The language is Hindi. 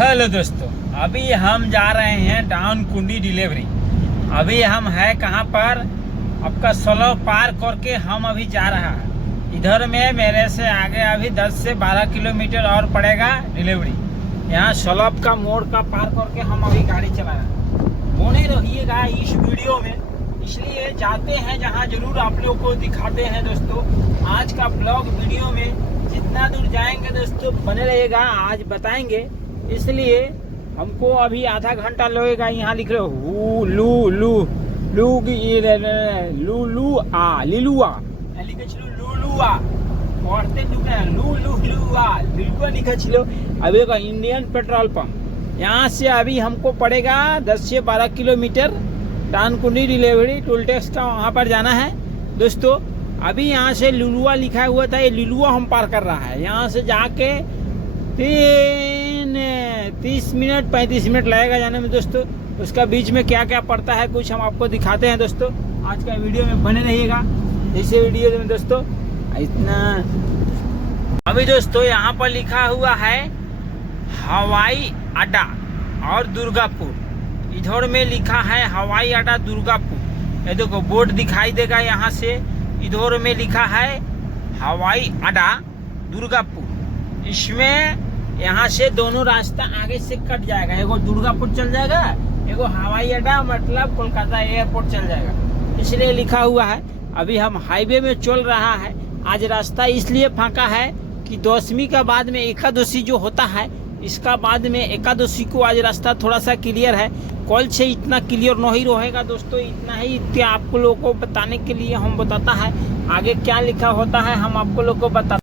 हेलो दोस्तों, अभी हम जा रहे हैं डाउनकुंडी डिलीवरी। अभी हम है कहाँ पर, आपका सोलह पार करके हम अभी जा रहा है। इधर में मेरे से आगे अभी 10 से 12 किलोमीटर और पड़ेगा डिलीवरी। यहाँ सोलह का मोड़ का पार करके हम अभी गाड़ी चला रहे हैं। बने रहिएगा इस वीडियो में, इसलिए जाते हैं जहाँ जरूर आप लोग को दिखाते हैं। दोस्तों आज का ब्लॉग वीडियो में जितना दूर जाएंगे दोस्तों बने रहिएगा, आज बताएंगे। इसलिए हमको अभी आधा घंटा लगेगा। यहाँ लिख रहे हो लू लू लू लू लू आ लिलुआ लिखे लुलुआ पढ़ते लू लू लुआ लिलुआ लिखा छिलो। अभी का इंडियन पेट्रोल पंप, यहाँ से अभी हमको पड़ेगा 10 से 12 किलोमीटर डाउनकुंडी डिलीवरी टोल टैक्स का वहाँ पर जाना है। दोस्तों अभी यहाँ से लुलुआ लिखा हुआ था, ये लुलुआ हम पार कर रहा है। यहाँ से जाके 30 मिनट 35 मिनट लगेगा जाने में। दोस्तों उसका बीच में क्या क्या पड़ता है कुछ हम आपको दिखाते हैं। दोस्तों आज का वीडियो में बने रहिएगा। इसी वीडियो में दोस्तों इतना अभी दोस्तों यहाँ पर लिखा हुआ है हवाई अड्डा और दुर्गापुर। इधर में लिखा है हवाई अड्डा दुर्गापुर। ये देखो बोर्ड दिखाई देगा यहाँ से। इधर में लिखा है हवाई अड्डा दुर्गापुर। इसमें यहाँ से दोनों रास्ता आगे से कट जाएगा। एगो दुर्गापुर चल जाएगा, एगो हवाई अड्डा मतलब कोलकाता एयरपोर्ट चल जाएगा। इसलिए लिखा हुआ है। अभी हम हाईवे में चल रहा है। आज रास्ता इसलिए फाँका है कि 10वीं का बाद में एकादशी जो होता है, इसका बाद में एकादशी को आज रास्ता थोड़ा सा क्लियर है। कल से इतना क्लियर नहीं रहेगा दोस्तों। इतना ही आपको लोगों को बताने के लिए हम बताता है। आगे क्या लिखा होता है हम आपको लोगों को बताते